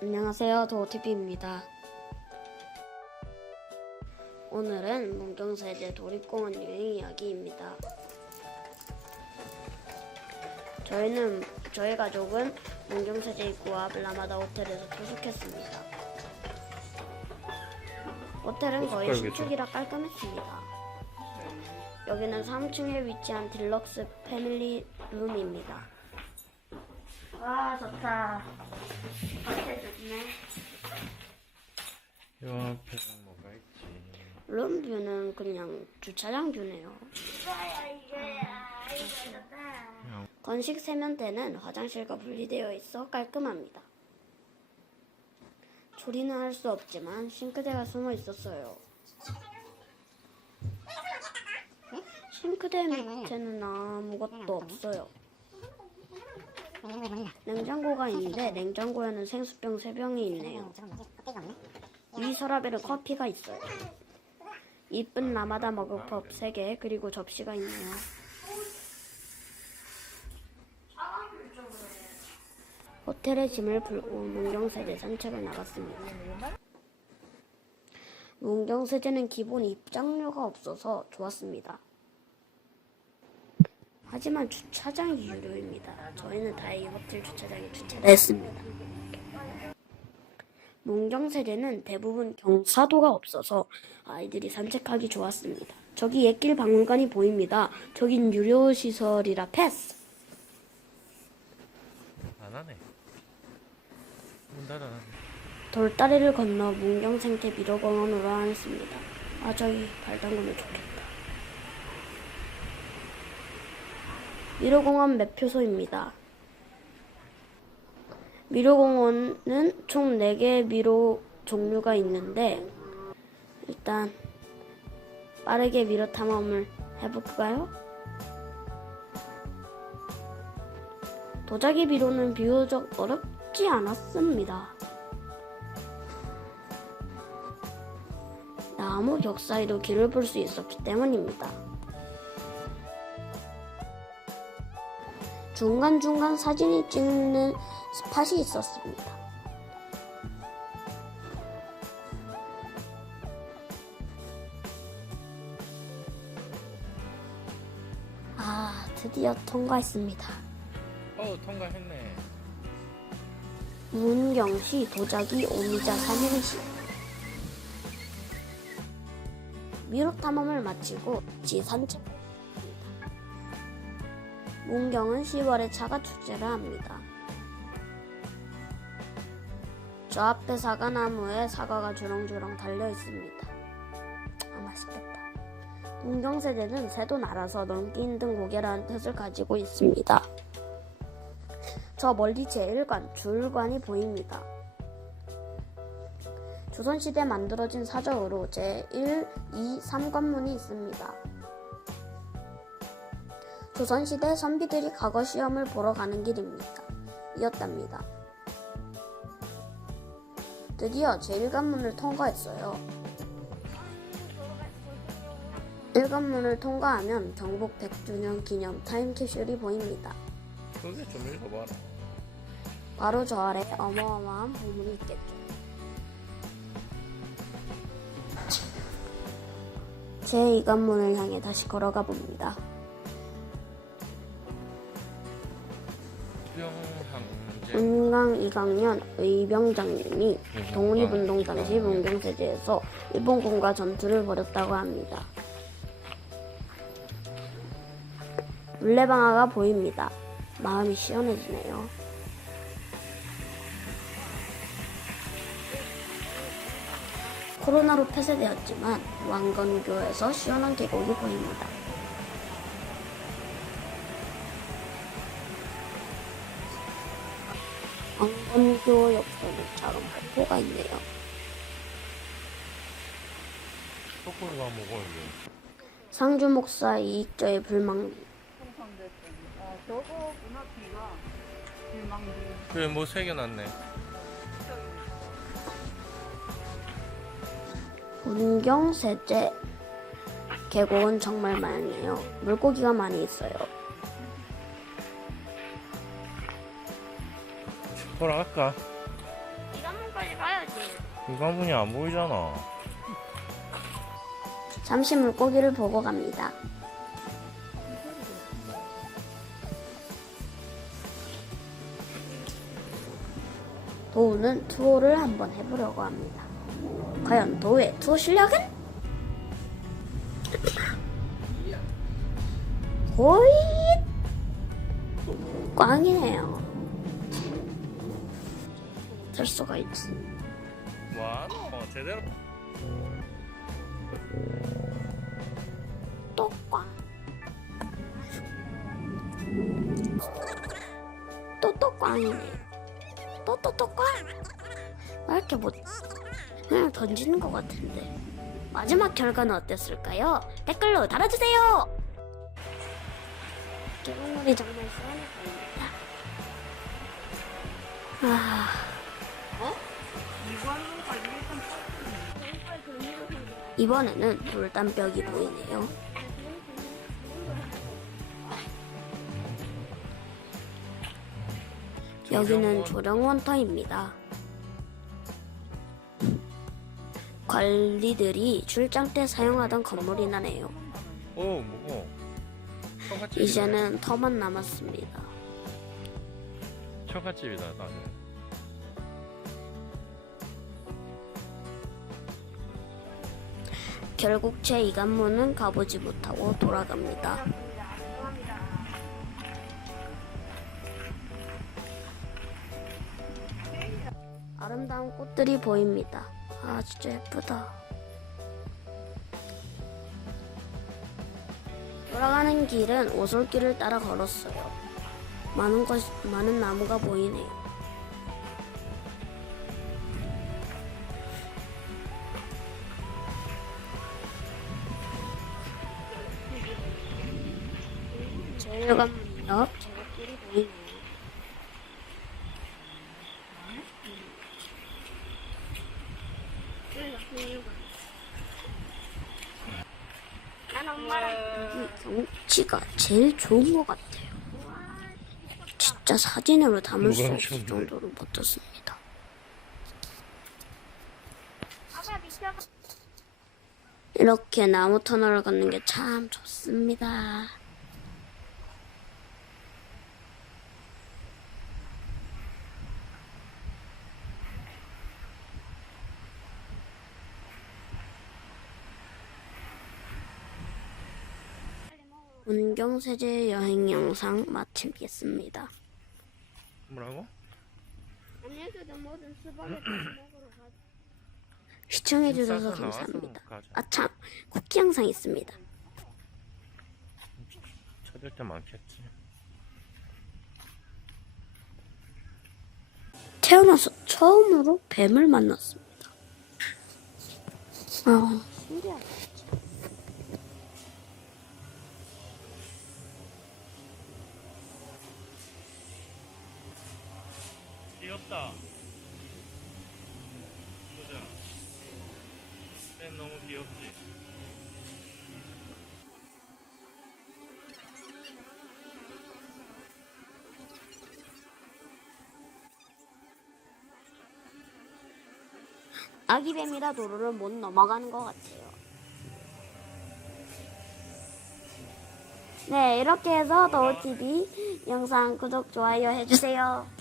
안녕하세요. 도티비입니다. 오늘은 문경세제 도립공원 여행 이야기입니다. 저희는 저희 가족은 문경세제 입구와 블라마다 호텔에서 투숙했습니다. 호텔은 거의? 신축이라 깔끔했습니다. 여기는 3층에 위치한 딜럭스 패밀리 룸입니다. 와 좋다. 좋네. 요 앞에는 뭐가 있지? 룸뷰는 그냥 주차장 뷰네요. 건식 세면대는 화장실과 분리되어 있어 깔끔합니다. 조리는 할 수 없지만 싱크대가 숨어 있었어요. 싱크대 밑에는 아무것도 없어요. 냉장고가 있는데 냉장고에는 생수병 3병이 있네요. 위 서랍에는 커피가 있어요. 이쁜 라마다 머그컵 3개 그리고 접시가 있네요. 호텔에 짐을 풀고 문경세제 산책을 나갔습니다. 문경세제는 기본 입장료가 없어서 좋았습니다. 하지만 주차장이 유료입니다. 저희는 다행히 호텔 주차장에 주차를 했습니다. 문경세제는 대부분 경사도가 없어서 아이들이 산책하기 좋았습니다. 저기 옛길 박물관이 보입니다. 저긴 유료 시설이라 패스. 안 하네. 문 닫아놨네. 돌다리를 건너 문경생태 미로공원으로 향했습니다. 아 저기 발 담그면 좋겠다. 미로공원 매표소입니다. 미로공원은 총 4개의 미로 종류가 있는데 일단 빠르게 미로 탐험을 해볼까요? 도자기 미로는 비교적 어렵지 않았습니다. 나무 벽 사이로 길을 볼 수 있었기 때문입니다. 중간중간 사진이 찍는 스팟이 있었습니다. 아, 드디어 통과했습니다. 어 통과했네. 문경시 도자기 오미자 삼행시 미로 탐험을 마치고 지 했습니다. 문경은 10월에 차가 축제를 합니다. 저 앞에 사과나무에 사과가 주렁주렁 달려 있습니다. 아 맛있겠다. 문경 세대는 새도 날아서 넘기 힘든 고개라는 뜻을 가지고 있습니다. 저 멀리 제1관, 줄관이 보입니다. 조선시대 만들어진 사저으로 제1, 2, 3관문이 있습니다. 조선시대 선비들이 과거 시험을 보러 가는 길입니다. 이었답니다. 드디어 제1관문을 통과했어요. 1관문을 통과하면 경복 100주년 기념 타임캡슐이 보입니다. 그게 좀 읽어봐라. 바로 저 아래 어마어마한 보물이 있겠죠. 제 이관문을 향해 다시 걸어가 봅니다. 병항제. 은강 2강년 의병 장군이 독립운동 당시 문경세제에서 일본군과 전투를 벌였다고 합니다. 물레방아가 보입니다. 마음이 시원해지네요. 코로나로 폐쇄되었지만 왕건교에서 시원한 계곡이 보입니다. 왕건교 옆에는 작은 폭포가 있네요. 거꾸로 가면 뭐고 상주 목사 이익저의 불망 어, 저거 문화비가 불망리 그게 뭐 새겨놨네. 문경 세제 계곡은 정말 많네요. 물고기가 많이 있어요. 돌아갈까? 이건 이가문이 안 보이잖아. 잠시 물고기를 보고 갑니다. 도우는 투어를 한번 해보려고 합니다. 과연 도우의 투어 실력은? 거의 꽝이네요. 될 수가 있지. 뭐하노? 제대로. 또 꽝. 또또 꽝이네. 또또또 꽝. 왜 이렇게 못 그냥 던지는 것 같은데. 마지막 결과는 어땠을까요? 댓글로 달아주세요. 개봉물이 정말 시원했습니다. 아, 이번에는 돌담벽이 보이네요. 여기는 조령원터입니다. 관리들이 출장 때 사용하던 건물이나네요. 오, 뭐고? 처갓집이네. 이제는 터만 남았습니다. 처갓집이다, 나는. 결국 제 이간문은 가보지 못하고 돌아갑니다. 아름다운 꽃들이 보입니다. 아 진짜 예쁘다. 돌아가는 길은 오솔길을 따라 걸었어요. 많은 것 많은 나무가 보이네요. 제일관문 옆 제각길이 보이네요. 이 경치가 제일 좋은 것 같아요. 진짜 사진으로 담을 수 하셨네. 정도로 멋졌습니다. 이렇게 나무 터널을 걷는 게 참 좋습니다. 문경세제 여행 영상 마치겠습니다. 뭐라고? 시청해주셔서 싸서 나와서 감사합니다. 가자. 아 참, 쿠키 영상 있습니다. 찾을 때 많겠지. 태어나서 처음으로 뱀을 만났습니다. 아, 신기하다. 귀엽다. 보자. 쟤 너무 귀엽지? 아기 뱀이라 도로를 못 넘어가는 것 같아요. 네, 이렇게 해서 더우TV 영상 구독, 좋아요 해주세요.